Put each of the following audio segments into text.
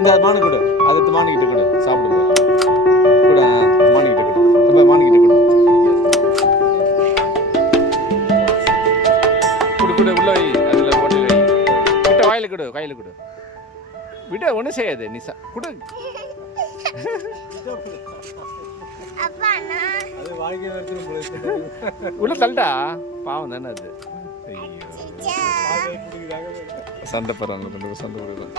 இந்த மானு கொடு, அதுக்கு மானிக்கிட்ட கொடு, சாப்பிடுங்க கூட. மானிக்கிட்ட கொடு, அப்போ மானிக்கிட்ட கொடு. கொடு கொடு, உள்ள வை, அதில் போட்டு வை. கிட்ட வாயில் கொடு, கையில் கொடு. விட ஒன்றும் செய்யாது, நீ கொடு. உள்ள தள்ளிட்டா பாவம் தானே அது. சண்டை போறாங்க, ரெண்டு பேரும் சண்டை போடுறாங்க.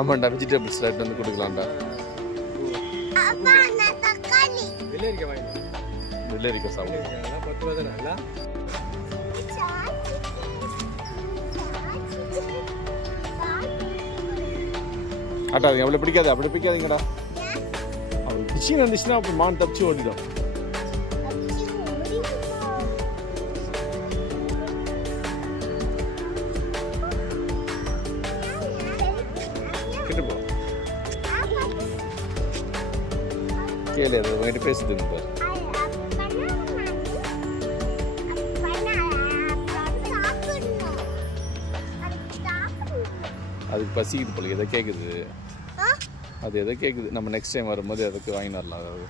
ஆமாண்டா, வெஜிடபிள்ஸ் எடுத்து வந்து கொடுக்கலாம்டா. வெள்ளரிக்காய் சாப்பிடு. ஆட்டாதீங்க, அவ்வளோ பிடிக்காது, அப்படி பிடிக்காதீங்கடா. அவள் கிச்சன் வந்துச்சுன்னா அப்போ மான் தப்பிச்சு ஓடிடும். கிட்ட போ, கேளு, அது உங்ககிட்ட பேசுதுங்க பாரு. அதுக்கு பசிக்குது போல, எதை கேட்குது, அது எதை கேட்குது. நம்ம நெக்ஸ்ட் டைம் வரும்போது அதுக்கு வாங்கி வரலாம். அதாவது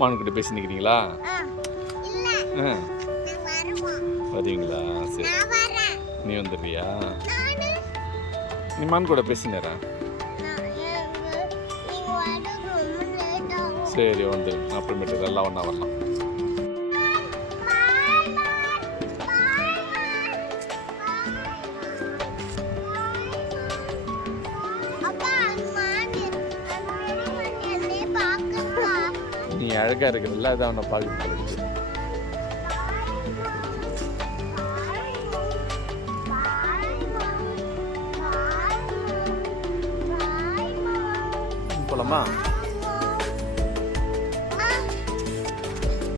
மானுக்கிட்ட பேசி நிற்கிறீங்களா? வருவீங்களா? சரி, நீ வந்துடுறியா? நீ மான் கூட பேசினரா? சரி, வந்துடு. அப்புறமேட்டு எல்லாம் ஒன்றா வரலாம். நீ அழகா இருக்கிறல்ல, அதான் அவனை பார்க்க போகுது. போலாமா?